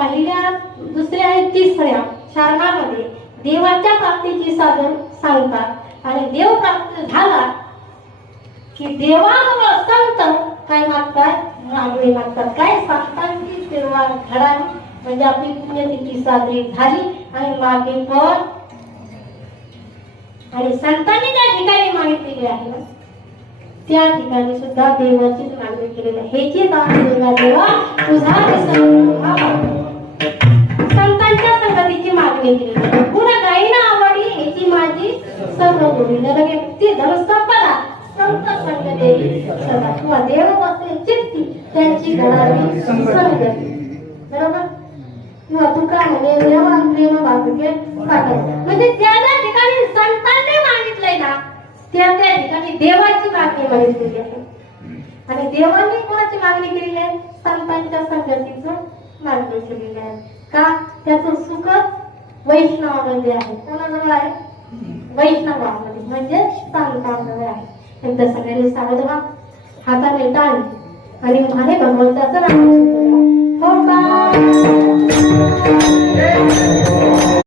पहिल्या दुसऱ्या आणि तिसऱ्या शरणामध्ये देवाच्या प्राप्तीची साधन सांगतात आणि देव प्राप्त झाला की देवावर संत काय मागतात, मागणी मागतात. काय संतांची सेवा घडावी म्हणजे आपली पुण्यतिथी साजरी झाली आणि मागे पण आणि संतांनी ज्या ठिकाणी मागितलेली आहे त्या ठिकाणी सुद्धा देवाचीच मागणी केलेली आहे. हे जे देवा तुझा संतांच्या संगतीची मागणी केलेली आहे. गुण गायना आवडी याची माझी सर्व गुणी लगे ती धर्मस्थापना संत संगती सदा किंवा देव बसले चित्ती त्यांची घडावी संगती. बरोबर किंवा तुका म्हणे देवा प्रेम वाचके म्हणजे त्या ठिकाणी संतांनी मागितलंय ना त्या ठिकाणी देवाची मागणी मागितलेली आहे. आणि देवाने कोणाची मागणी केलेली आहे? संतांच्या संगतीचं मागणी केलेली आहे. का? त्याचं सुख वैष्णवामध्ये आहे. कोणाजवळ आहे? वैष्णवामध्ये म्हणजे संतांजवळ आहे. एकदा सगळ्यांनी सावध व्हा, हाताने टाळ आणि म्हणे भगवंताचं नाम